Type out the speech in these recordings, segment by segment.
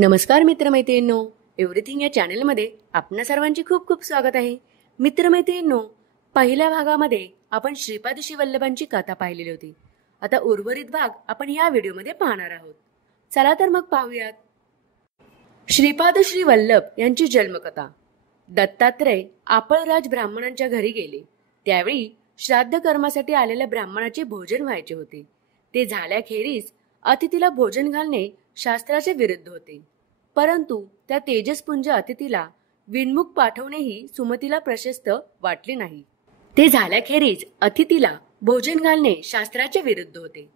नमस्कार मित्रमैत्रिणींनो, एव्हरीथिंग या चॅनलमध्ये आपणा सर्वांचे खूप खूप स्वागत आहे. मित्रमैत्रिणींनो, पहिल्या भागामध्ये आपण श्रीपाद श्री वल्लभांची कथा पाहिलेली होती. आता उर्वरित भाग आपण या व्हिडिओमध्ये पाहणार आहोत. चला तर मग पाहूयात. श्रीपाद श्री वल्लभ यांची जन्मकथा. दत्तात्रय आपळराज ब्राह्मणांच्या घरी गेले. त्यावेळी श्राद्ध कर्मासाठी आलेल्या ब्राह्मणाचे भोजन व्हायचे होते. ते झाल्याखेरीज अतिथीला भोजन घालणे शास्त्राचे विरुद्ध होते. परंतु त्या तेजसपुंज अतिथीला विनमुख पाठवणेही सुमतीला प्रशस्त वाटले नाही. ते झाल्याखेरीज अतिथीला भोजन घालणे शास्त्राचे विरुद्ध होते.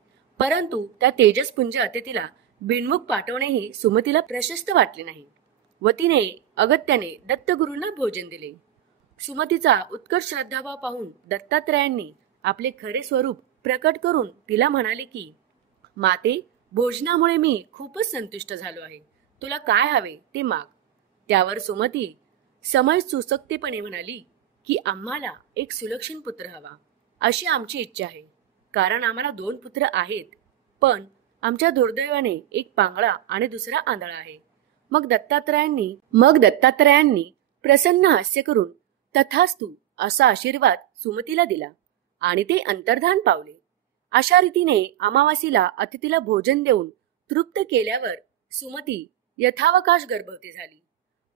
परंतु त्या तेजसपुंज अतिथीला बिनमुख पाठवणेही सुमतीला प्रशस्त वाटले नाही व तिने अगत्याने दत्तगुरूंना भोजन दिले. सुमतीचा उत्कट श्रद्धाभाव पाहून दत्तात्रयांनी आपले खरे स्वरूप प्रकट करून तिला म्हणाले की, माते, भोजनामुळे मी खूपच संतुष्ट झालो आहे. तुला काय हवे ते माग. त्यावर सुमती समय सुसक्तेपणे म्हणाली की, आम्हाला एक सुलक्षण पुत्र हवा अशी आमची इच्छा आहे. कारण आम्हाला 2 पुत्र आहेत, पण आमच्या दुर्दैवाने एक पांगळा आणि दुसरा आंधळा आहे. मग दत्तात्रयांनी प्रसन्न हास्य करून तथास्तु असा आशीर्वाद सुमतीला दिला आणि ते अंतर्धान पावले. अशा रीतीने अमावासीला अतिथीला भोजन देऊन तृप्त केल्यावर सुमती यथावकाश गर्भवती झाली.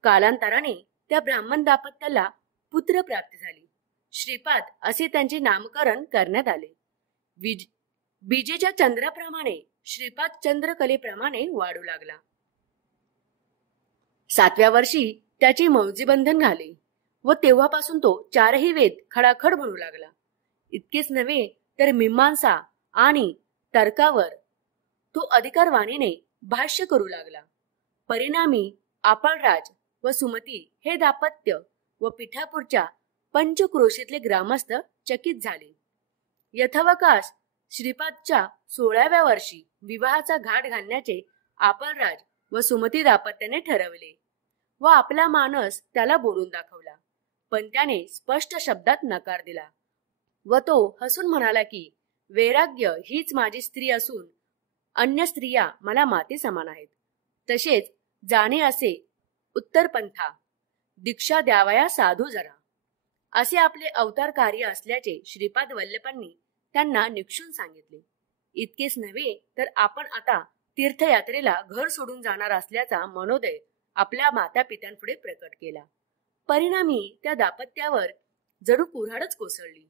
कालांतराने त्या ब्राह्मण दाम्पत्याला पुत्र प्राप्त झाली. श्रीपाद असे त्यांचे नामकरण करण्यात आले. विजेच्या चंद्राप्रमाणे श्रीपाद चंद्रकलेप्रमाणे वाढू लागला. 7व्या वर्षी त्याचे मौजीबंधन झाले व तेव्हापासून तो 4ही वेद खडाखड म्हणू लागला. इतकेच नव्हे तर मीमांसा आणि तर्कावर तो अधिकारवाणीने भाष्य करू लागला. परिणामी आपळराज व सुमती हे दाम्पत्य व पिठापूरच्या पंचक्रोशीतले ग्रामस्थ चकित झाले. यथावकाश श्रीपादच्या 16व्या वर्षी विवाहाचा घाट घालण्याचे आपळराज व सुमती दाम्पत्याने ठरवले व आपला मानस त्याला बोलून दाखवला. पण त्याने स्पष्ट शब्दात नकार दिला व तो हसून म्हणाला की, वैराग्य हीच माझी स्त्री असून अन्य स्त्रिया मला माते समान आहेत. तसेच जाणे असे उत्तरपंथा दीक्षा द्यावया साधू जरा असे आपले अवतार कार्य असल्याचे श्रीपाद वल्लभांनी त्यांना निक्षून सांगितले. इतकेच नव्हे तर आपण आता तीर्थयात्रेला घर सोडून जाणार असल्याचा मनोदय आपल्या माता पित्यांपुढे प्रकट केला. परिणामी त्या दाम्पत्यावर जणू कुऱ्हाडच कोसळली.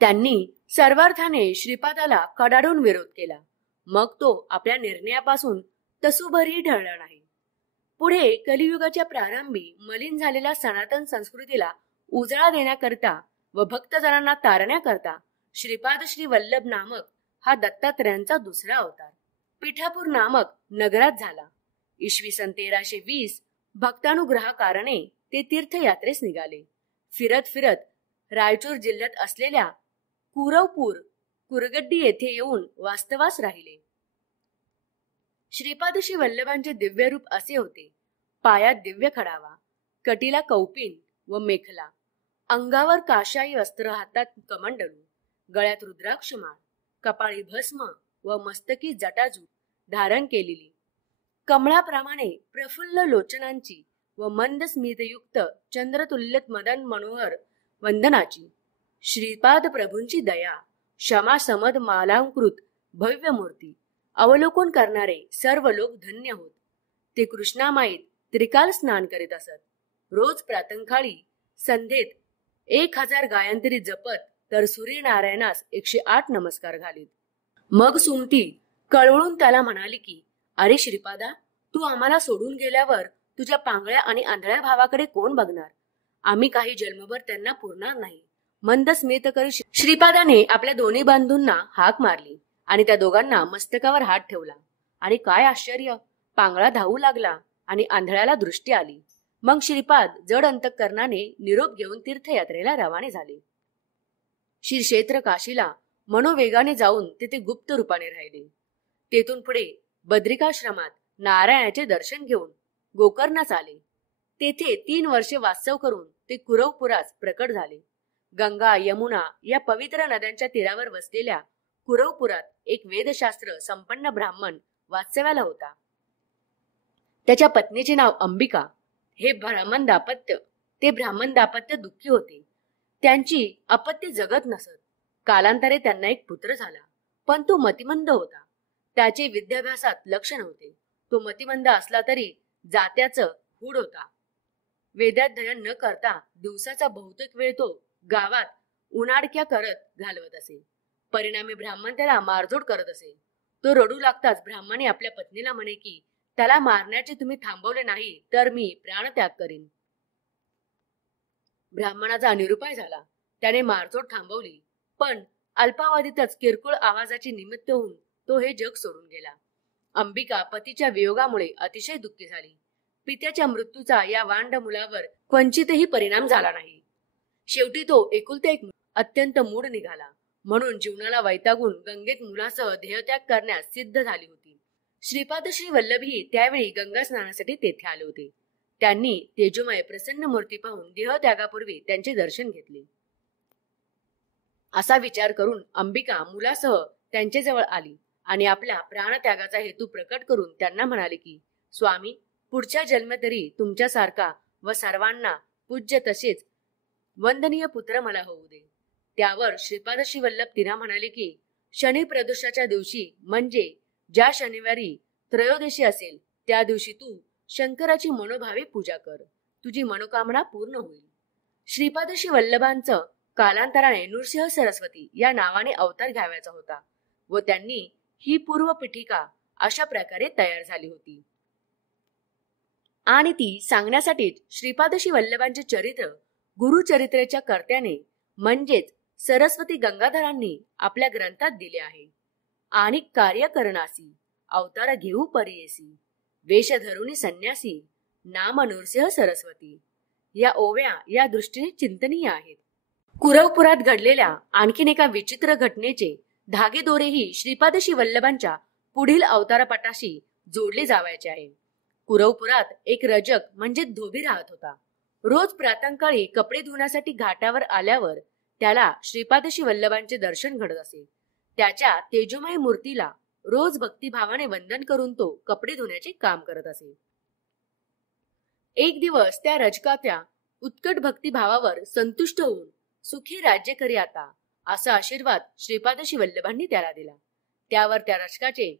त्यांनी सर्वार्थाने श्रीपादाला कडाडून विरोध केला. मग तो आपल्या निर्णयापासून तसूभरही ढळला नाही. पुढे कलियुगाच्या प्रारंभी मलिन झालेल्या सनातन संस्कृतीला उजाळा देण्याकरता व भक्तजनांना तारण्याकरता श्रीपाद श्री वल्लभ नामक हा दत्तात्रयांचा दुसरा अवतार पिठापूर नामक नगरात झाला. इसवी सन 1320 भक्तानुग्रहाकारणे ते तीर्थयात्रेस निघाले. फिरत फिरत रायचूर जिल्ह्यात असलेल्या कुरगड्डी येथे येऊन वास्तवास राहिले. श्रीपाद श्री वल्लभांचे दिव्य रूप असे होते. पायात दिव्य खडावा, कटीला कौपिन व मेखला, अंगावर काशाई वस्त्र, हातात कमंडलू, गळ्यात रुद्राक्ष माळ, कपाळी भस्म व मस्तकी जटाजू धारण केलेली, कमळाप्रमाणे प्रफुल्ल लोचनांची व मंद स्मितयुक्त चंद्रतुल्य मदन मनोहर वंदनाची, श्रीपाद प्रभूंची दया, क्षमा समद मालांकृत भव्य मूर्ती अवलोकन करणारे सर्व लोक धन्य होत. ते कृष्णामाईत त्रिकाल स्नान करीत असत. रोज प्रातःकाळी संध्येत 1000 गायत्री जपत तर सूर्यनारायणास 108 नमस्कार घालीत. मग सुमती कळवळून त्याला म्हणाली की, अरे श्रीपादा, तू आम्हाला सोडून गेल्यावर तुझ्या पांगळ्या आणि आंधळ्या भावाकडे कोण बघणार? आम्ही काही जन्मभर त्यांना पुरणार नाही. मंद स्मित करी श्रीपादाने आपल्या दोन्ही बंधूंना हाक मारली आणि त्या दोघांना मस्तकावर हात ठेवला. आणि काय आश्चर्य, पांगळा धावू लागला आणि आंधळ्याला दृष्टी आली. मग श्रीपाद जड अंतःकरणाने निरोप घेऊन तीर्थयात्रेला रवाने झाले. श्री क्षेत्र काशीला मनोवेगाने जाऊन तेथे गुप्त रूपाने राहिले. तेथून पुढे बद्रिकाश्रमात नारायणाचे दर्शन घेऊन गोकर्णास आले. तेथे 3 वर्षे वास्तव करून ते कुरवपुरास प्रकट झाले. गंगा यमुना या पवित्र नद्यांच्या तीरावर वसलेल्या कुरवपुरात एक वेदशास्त्र संपन्न ब्राह्मण वास्तव्याला होता. त्याच्या पत्नीचे नाव अंबिका. ते ब्राह्मण दाम्पत्य दुःखी होते. त्यांची अपत्य जगत नसत. कालांतरे त्यांना एक पुत्र झाला, पण तो मतिमंद होता. त्याचे विद्याभ्यासात लक्ष नव्हते. तो मतिमंद असला तरी जात्याचं हूड होता. वेदाध्ययन न करता दिवसाचा बहुतेक वेळ तो गावात उनाडक्या करत घालवत असे. परिणामी ब्राह्मण त्याला मारझोड करत असे. तो रडू लागताच ब्राह्मणे आपल्या पत्नीला म्हणे की त्याला मारण्याचे तुम्ही थांबवले नाही तर मी प्राणत्याग करीन. ब्राह्मणाचा निरुपाय झाला. त्याने मारझोड थांबवली, पण अल्पावधीतच किरकोळ आवाजाची निमित्त होऊन तो हे जग सोडून गेला. अंबिका पतीच्या वियोगामुळे अतिशय दुःखी झाली. पित्याच्या मृत्यूचा या वांड मुलावर क्वचितही परिणाम झाला नाही. शेवटी तो एकुलता एक अत्यंत मूढ निघाला, म्हणून जीवनाला वैतागून गंगेत मुलासह देहत्याग करण्यास सिद्ध झाली होती. श्रीपाद श्री वल्लभी त्यावेळी गंगा स्नानासाठी तेथे आले होते. त्यांनी तेजोमय प्रसन्न मूर्ती पाहून देहत्यागापूर्वी त्यांचे दर्शन घेतले. असा विचार करून अंबिका मुलासह त्यांच्याजवळ आली आणि आपल्या प्राणत्यागाचा हेतू प्रकट करून त्यांना म्हणाले की स्वामी, पुढच्या जन्म तरी तुमच्यासारखा व सर्वांना पूज्य तसेच वंदनीय पुत्र मला होऊ दे. त्यावर श्रीपाद श्री वल्लभ तिला म्हणाले की शनी प्रदोषाच्या दिवशी, म्हणजे ज्या शनिवारी त्रयोदशी असेल, त्या दिवशी तू शंकराची मनोभावे पूजा कर. तुझी मनोकामना पूर्ण होईल. श्रीपाद श्री वल्लभांचं कालांतराने नृसिंह सरस्वती या नावाने अवतार घ्यावयाचा होता व त्यांनी ही पूर्व पीठिका अशा प्रकारे तयार झाली होती आणि ती सांगण्यासाठीच श्रीपाद श्री वल्लभांचे चरित्र गुरुचरित्रेच्या कर्त्याने म्हणजेच सरस्वती गंगाधरांनी आपल्या ग्रंथात दिले आहे. आणि कार्य करणासी अवतार घेऊ परियेसी, वेश धरुनी संन्यासी नाम नृसिंह सरस्वती या ओव्या या दृष्टीने चिंतनीय आहेत. कुरवपुरात घडलेल्या आणखीन एका विचित्र घटनेचे धागेदोरेही श्रीपाद श्री वल्लभांच्या पुढील अवतारपाठाशी जोडले जावायचे आहे. कुरवपुरात एक रजक म्हणजे धोबी राहत होता. रोज प्रातःकाळी कपडे धुण्यासाठी घाटावर आल्यावर त्याला श्रीपाद श्री वल्लभांचे दर्शन घडत असे. त्याच्या तेजोमय मूर्तीला रोज भक्तिभावाने वंदन करून तो कपडे धुण्याचे काम करत असे. एक दिवस त्या रजकाच्या उत्कट भक्तिभावावर संतुष्ट होऊन सुखी राज्य करी आता असा आशीर्वाद श्रीपाद श्री वल्लभांनी त्याला दिला. त्यावर त्या रजकाचे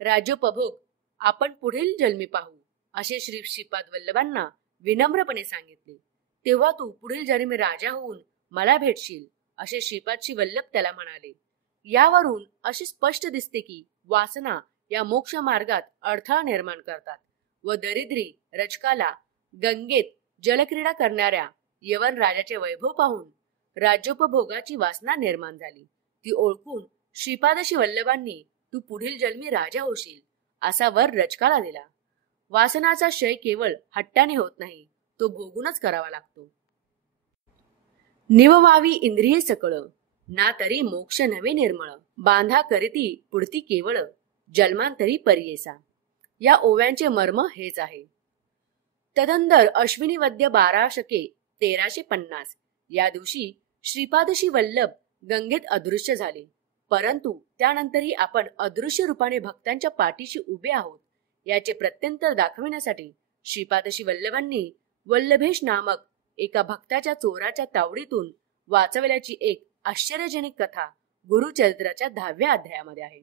राज्योपभोग आपण पुढील जन्मी पाहू असे श्रीपाद वल्लभांना विनम्रपणे सांगितले. तेव्हा तू पुढील जन्मी राजा होऊन मला भेटशील असे श्रीपाद श्री वल्लभ त्याला म्हणाले. यावरून असे स्पष्ट दिसते की वासना या मोक्ष मार्गात अडथळा निर्माण करतात व दरिद्री रजकाला गंगेत जलक्रीडा करणाऱ्या यवन राजाचे वैभव पाहून राज्योपभोगाची वासना निर्माण झाली. ती ओळखून श्रीपाद श्री वल्लभांनी तू पुढील जन्मी राजा होशील असा वर रजकाला दिला. वासनाचा क्षय केवळ हट्टाने होत नाही, तो भोगूनच करावा लागतो. निववावी इंद्रिये सकळ ना तरी मोक्ष नवे निर्मळ, बांधा करीती पुढती केवळ जन्मांतरी परियेसा. या ओव्यांचे मर्म हेच आहे. तदंतर अश्विनी वद्य 12 शके 1350 या दिवशी श्रीपाद श्री वल्लभ गंगेत अदृश्य झाले. परंतु त्यानंतरही आपण अदृश्य रूपाने भक्तांच्या पाठीशी उभे आहोत याचे प्रत्यंतर दाखविण्यासाठी श्रीपाद श्री वल्लभांनी वल्लभेश नामक एका भक्ताच्या चोराच्या तावडीतून वाचवल्याची एक आश्चर्यजनक कथा गुरुचरित्राच्या 10व्या अध्यायामध्ये आहे.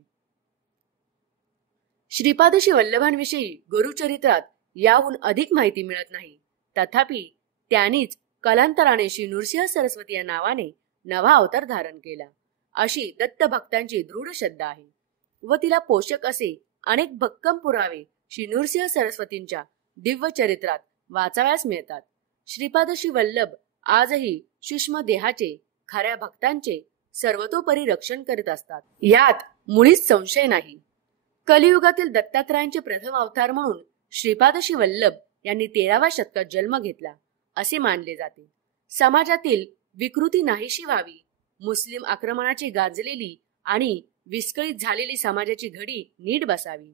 श्रीपाद श्री वल्लभांविषयी गुरुचरित्रात याहून अधिक माहिती मिळत नाही. तथापि त्यांनीच कालांतराने श्री नृसिंह सरस्वती या नावाने नवा अवतार धारण केला अशी दत्त भक्तांची दृढ श्रद्धा आहे व तिला पोषक असे अनेक भक्कम पुरावे श्री नृसिंह सरस्वतींच्या दिव्य चरित्रात वाचाव्यास मिळतात. श्रीपाद श्री वल्लभ आजही सूक्ष्म देहाचे खऱ्या भक्तांचे सर्वतोपरी रक्षण करीत असतात, यात मुळीच संशय नाही. कलियुगातील दत्तात्रयांचे प्रथम अवतार म्हणून श्रीपाद श्री वल्लभ यांनी 13व्या शतकात जन्म घेतला असे मानले जाते. समाजातील विकृती नाहीशी व्हावी, मुस्लिम आक्रमणाची गाजलेली आणि विस्कळीत झालेली समाजाची घडी नीट बसावी,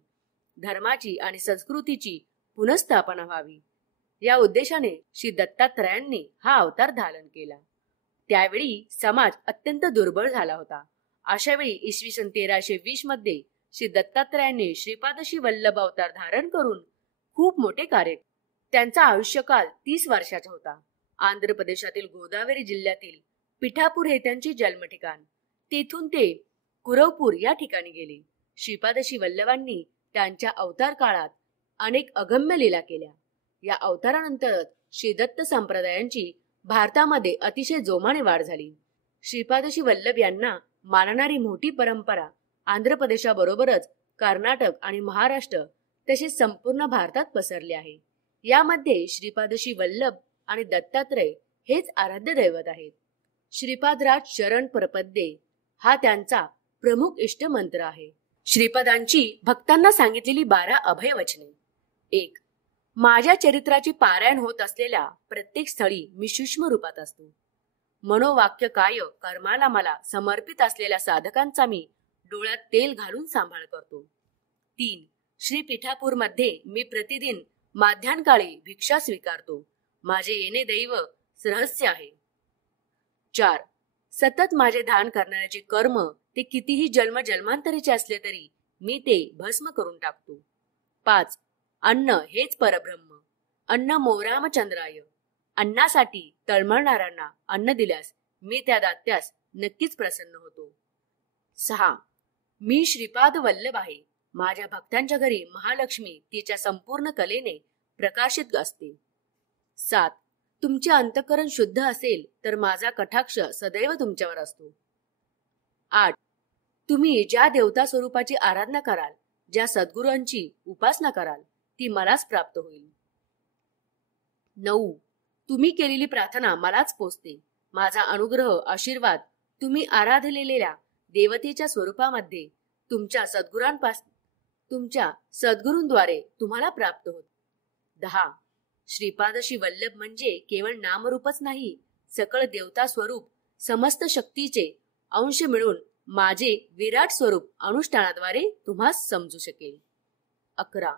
धर्माची आणि संस्कृतीची पुनःस्थापना व्हावी या उद्देशाने श्री दत्तात्रयांनी हा अवतार धारण केला. त्यावेळी समाज अत्यंत दुर्बळ झाला होता. अशा वेळी इसवी सन 1320 मध्ये श्री दत्तात्रयांनी श्रीपाद श्री वल्लभ अवतार धारण करून खूप मोठे कार्य. त्यांचा आयुष्यकाल 30 वर्षाचा होता. आंध्र प्रदेशातील गोदावरी जिल्ह्यातील पिठापूर हे त्यांचे जन्म ठिकाण. तेथून ते कुरवपूर या ठिकाणी गेले. श्रीपादशी वल्लभांनी त्यांच्या अवतार काळात अनेक अगम्य लीला केल्या. या अवतारानंतरच श्री दत्त संप्रदायांची भारतामध्ये अतिशय जोमाने वाढ झाली. श्रीपादशी वल्लभ यांना मानणारी मोठी परंपरा आंध्र प्रदेशाबरोबरच कर्नाटक आणि महाराष्ट्र तसेच संपूर्ण भारतात पसरली आहे. यामध्ये श्रीपादशी वल्लभ आणि दत्तात्रय हेच आराध्य दैवत आहेत. श्रीपादराज शरण प्रपद्ये हा त्यांचा प्रमुख इष्ट मंत्र आहे. श्रीपादांची भक्तांना सांगितलेली 12 अभयवचने. 1. माझ्या चरित्राची पारायण होत असलेल्या प्रत्येक स्थळी मी सूक्ष्म रूपात असतो. मनोवाक्य काय कर्माला मला समर्पित असलेल्या साधकांचा मी डोळ्यात तेल घालून सांभाळ करतो. 3. श्री पिठापूर मध्ये मी प्रतिदिन माध्यान्काळी भिक्षा स्वीकारतो. माझे येणे दैव रहस्य आहे. 4. सतत माझे ध्यान करणाऱ्याचे कर्म ते कितीही जन्मांतरीचे असले तरी मी ते भस्म करून टाकतो. 5. अन्न हेच परब्रह्म. अन्न मोरामचंद्राय. अन्नासाठी तळमळणाऱ्यांना अन्न दिल्यास मी त्या दात्यास नक्कीच प्रसन्न होतो. 6. मी श्रीपाद वल्लभ आहे. माझ्या भक्तांच्या घरी महालक्ष्मी तिच्या संपूर्ण कलेने प्रकाशित असते. 7. तुमचे अंतःकरण शुद्ध असेल तर माझा कटाक्ष सदैव तुमच्यावर असतो. 8. तुम्ही ज्या देवता स्वरूपाची आराधना कराल, ज्या सद्गुरूंची उपासना कराल, ती मलाच प्राप्त होईल. 9. तुम्ही केलेली प्रार्थना मलाच पोचते. माझा अनुग्रह आशीर्वाद तुम्ही आराधलेल्या देवतेच्या स्वरूपामध्ये तुमच्या सद्गुरूंद्वारे तुम्हाला प्राप्त होत. 10. श्रीपादशी वल्लभ म्हणजे केवळ नामरूपच नाही, सकळ देवता स्वरूप समस्त शक्तीचे अंश मिळून माझे विराट स्वरूप अनुष्ठानाद्वारे तुम्हास समजू शकेल. 11.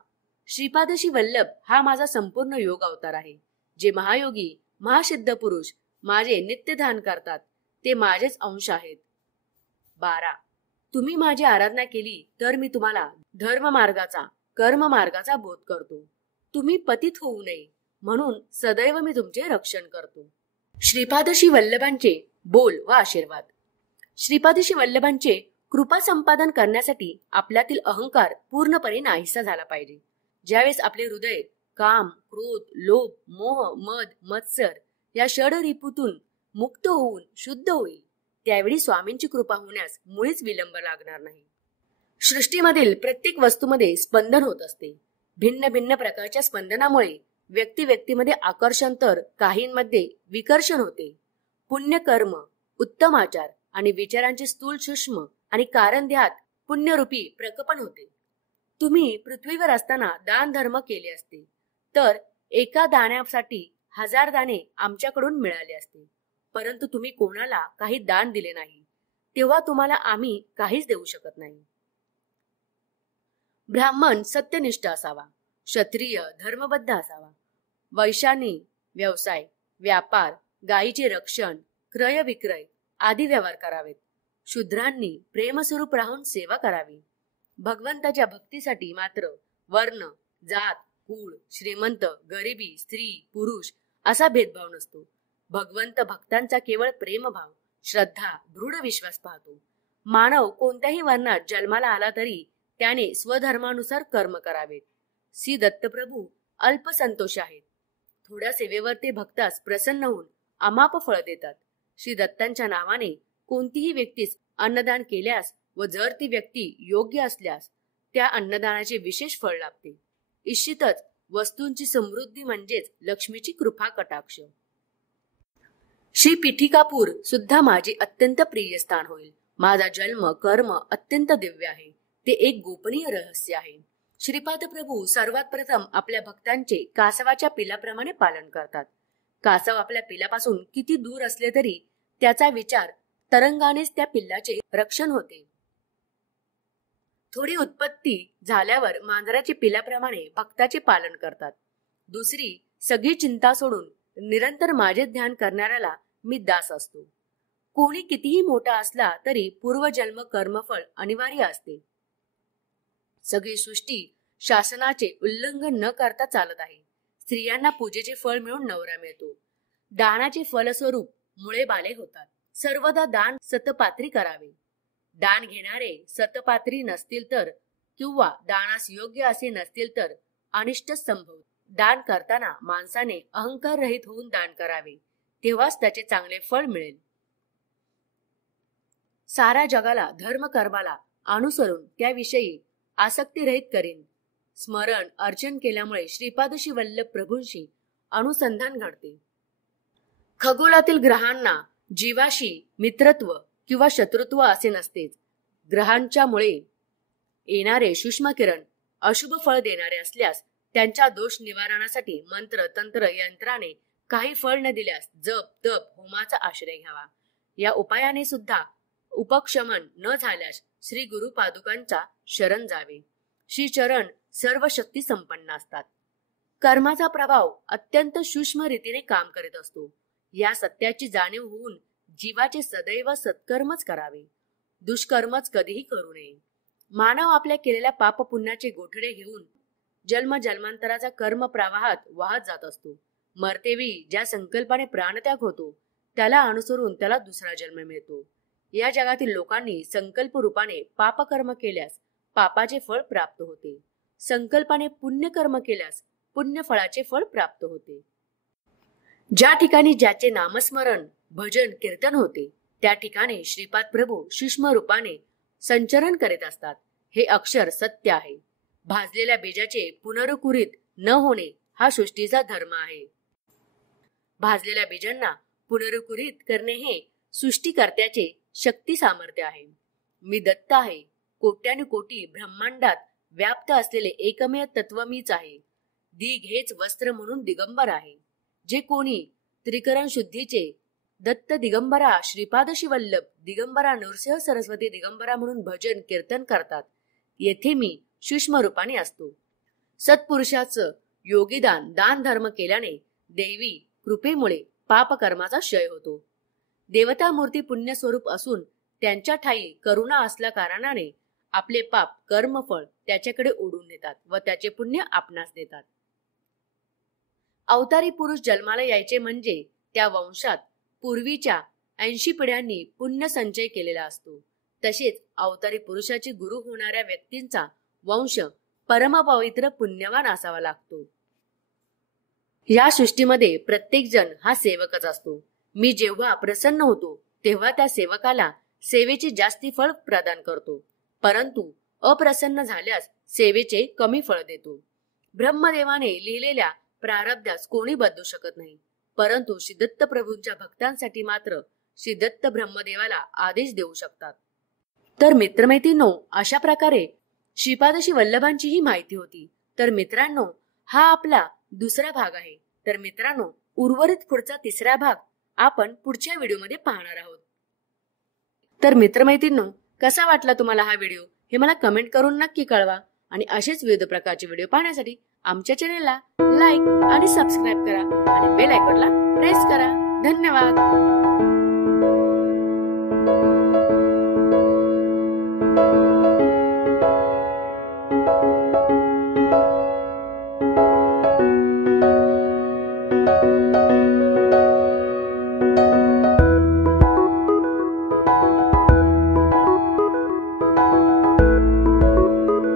श्रीपादशी वल्लभ हा माझा संपूर्ण योग अवतार आहे. जे महायोगी महासिद्ध पुरुष माझे नित्यध्यान करतात ते माझेच अंश आहेत. 12. तुम्ही माझी आराधना केली तर मी तुम्हाला धर्म मार्गाचा कर्म मार्गाचा बोध करतो. तुम्ही पतित होऊ नये म्हणून सदैव मी तुमचे रक्षण करतो. श्रीपादशी वल्लभांचे बोल व आशीर्वाद. श्रीपादशी वल्लभांचे कृपा संपादन करण्यासाठी आपल्यातील अहंकार पूर्णपणे नाहीसा झाला पाहिजे. ज्यावेळेस आपले हृदय काम, क्रोध, लोभ, मोह, मद, मत्सर या षड रिपूतून मुक्त होऊन शुद्ध होईल, त्यावेळी स्वामींची कृपा होण्यास मुळीच विलंब लागणार नाही. सृष्टीमधील प्रत्येक वस्तूमध्ये स्पंदन होत असते. भिन्न भिन्न प्रकारच्या स्पंदनामुळे व्यक्तीमध्ये आकर्षण तर काहींमध्ये विकर्षण होते. पुण्यकर्म, उत्तम आचार आणि विचारांचे स्थूल सूक्ष्म आणि कारण ध्यात पुण्यरूपी प्रकपन होते. तुम्ही पृथ्वीवर असताना दान धर्म केले असते तर एका दाण्यासाठी 1000 दाणे आमच्याकडून मिळाले असते. परंतु तुम्ही कोणाला काही दान दिले नाही, तेव्हा तुम्हाला आम्ही काहीच देऊ शकत नाही. ब्राह्मण सत्यनिष्ठ असावा. क्षत्रिय धर्मबद्ध असावा. वैश्यानी व्यवसाय, व्यापार, गायीचे रक्षण, क्रय विक्रय आदी व्यवहार करावेत. शूद्रांनी प्रेमस्वरूप राहून सेवा करावी. भगवंताच्या भक्तीसाठी मात्र वर्ण, जात, कुळ, श्रीमंत, गरिबी, स्त्री, पुरुष असा भेदभाव नसतो. भगवंत भक्तांचा केवळ प्रेमभाव, श्रद्धा, दृढ विश्वास पाहतो. मानव कोणत्याही वर्णात जन्माला आला तरी त्याने स्वधर्मानुसार कर्म करावेत. श्री दत्तप्रभू अल्पसंतोष आहेत. थोड्या सेवेवर ते भक्तास प्रसन्न होऊन अमाप फळ देतात. श्री दत्तांच्या नावाने कोणतीही व्यक्तीस अन्नदान केल्यास व जर ती व्यक्ती योग्य असल्यास त्या अन्नदानाचे विशेष फळ लाभते. इच्छितच वस्तूंची समृद्धी म्हणजेच लक्ष्मीची कृपा कटाक्ष. श्री पिठिकापूर सुद्धा माझे अत्यंत प्रिय स्थान होईल. माझा जन्म कर्म अत्यंत दिव्य आहे. ते एक गोपनीय रहस्य आहे. श्रीपाद प्रभू सर्वात प्रथम आपल्या भक्तांचे कासवाच्या पिलाप्रमाणे पालन करतात. कासव आपल्या पिलापासून किती दूर असले तरी त्याचा विचार तरंगानेच त्या पिल्लाचे रक्षण होते. थोडी उत्पत्ती झाल्यावर मांजराचे पिलाप्रमाणे भक्ताचे पालन करतात. दुसरी सगळी चिंता सोडून निरंतर माझे ध्यान करणाऱ्याला मी दास असतो. कोणी कितीही मोठा असला तरी पूर्वजन्म कर्मफळ अनिवार्य असते. सगळी सृष्टी शासनाचे उल्लंघन न करता चालत आहे. स्त्रियांना पूजेचे फळ मिळून नवरा मिळतो. दानाचे फलस्वरूप मुळे बाले होतात. सर्वदा दान सतपात्री करावे. दान घेणारे सतपात्री नसतील तर किंवा दानास योग्य असे नसतील तर अनिष्ट संभव. दान करताना माणसाने अहंकार रहित होऊन दान करावे, तेव्हाच त्याचे चांगले फळ मिळेल. साऱ्या जगाला धर्म कर्माला अनुसरून त्याविषयी आसक्ती रहित करीन. स्मरण अर्चन केल्यामुळे श्रीपादशी वल्लभ प्रभूंशी अनुसंधान घडते. खगोलातील ग्रहांना जीवाशी मित्रत्व किंवा शत्रुत्व असे नसतेच. ग्रहांच्या मुळे येणारे सूक्ष्म किरण अशुभ फळ देणारे असल्यास त्यांच्या दोष निवारणासाठी मंत्र तंत्र यंत्राने काही फळ न दिल्यास जप तप होमाचा आश्रय घ्यावा. या उपायाने सुद्धा उपक्षमन न झाल्यास श्री गुरु पादुकांचा शरण जावे. श्री चरण सर्व शक्ती संपन्न असतात. कर्माचा प्रभाव अत्यंत सूक्ष्म रीतीने काम करीत असतो. या सत्याची जाणीव होऊन जीवाचे सदैव सत्कर्मच करावे, दुष्कर्मच कधीही करू नये. मानव आपल्या केलेल्या पाप पुण्याचे गोठडे घेऊन जन्म जन्मांतराचा कर्म प्रवाहात वाहत जात असतो. मरतेवेळी ज्या संकल्पाने प्राणत्याग होतो त्याला अनुसरून त्याला दुसरा जन्म मिळतो. या जगातील लोकांनी संकल्प रूपाने पापकर्म केल्यास पापाचे फळ प्राप्त होते. संकल्पाने पुण्यकर्म केल्यास पुण्य फळाचे फळ प्राप्त होते. ज्या ठिकाणी ज्याचे नामस्मरण भजन कीर्तन होते त्या ठिकाणी श्रीपाद प्रभू सूक्ष्म रूपाने संचरण करीत असतात. हे अक्षर सत्य आहे. भाजलेल्या बीजाचे पुनरुकुरित न होणे हा सृष्टीचा धर्म आहे. भाजलेल्या बीजांना पुनरुकुरित करणे हे सृष्टीकर्त्याचे शक्ती सामर्थ्य आहे. मी दत्त आहे. कोट्यानु कोटी ब्रह्मांडात व्याप्त असलेले एकमेव तत्व मीच आहे. दिग हेच वस्त्र म्हणून दिगंबर आहे. जे कोणी त्रिकरण शुद्धीचे दत्त दिगंबरा श्रीपाद शिवल्लभ दिगंबरा नृसिंह सरस्वती दिगंबरा म्हणून भजन कीर्तन करतात, येथे मी सूक्ष्म रूपाने असतो. सत्पुरुषाचं योगीदान दान धर्म केल्याने दैवी कृपेमुळे पाप कर्माचा क्षय होतो. देवता मूर्ती पुण्य स्वरूप असून त्यांच्या ठाई करुणा असल्या कारणाने आपले पाप कर्मफळ त्याच्याकडे ओढून देतात व त्याचे पुण्य आपणास देतात. अवतारी पुरुष जन्माला यायचे म्हणजे त्या वंशात पूर्वीच्या 80 पिढ्यांनी पुण्य संचय केलेला असतो. तसेच अवतारी पुरुषाचे गुरु होणाऱ्या व्यक्तींचा वंश परमपवित्र पुण्यवान असावा लागतो. या सृष्टीमध्ये प्रत्येक जण हा सेवकच असतो. मी जेव्हा प्रसन्न होतो तेव्हा त्या सेवकाला सेवेचे जास्ती फळ प्रदान करतो, परंतु अप्रसन्न झाल्यास सेवेचे कमी फळ देतो. ब्रह्मदेवाने लिहिलेल्या प्रारब्धास कोणी बदलू शकत नाही, परंतु श्रीदत्त प्रभूंच्या भक्तांसाठी मात्र श्रीदत्त ब्रह्मदेवाला आदेश देऊ शकतात. तर मित्रमैत्रिणींनो, अशा प्रकारे श्रीपादशी वल्लभांची ही माहिती होती. तर मित्रांनो, हा आपला दुसरा भाग आहे. तर मित्रांनो, उर्वरित पुढचा तिसरा भाग आपण पुढच्या व्हिडिओमध्ये पाहणार आहोत. तर मित्रमैत्रिणींनो, कसा वाटला तुम्हाला हा व्हिडिओ हे मला कमेंट करून नक्की कळवा. आणि असेच विविध प्रकारचे व्हिडिओ पाहण्यासाठी आमच्या चॅनेलला लाईक आणि सबस्क्राईब करा आणि बेल आयकॉनला प्रेस करा. धन्यवाद.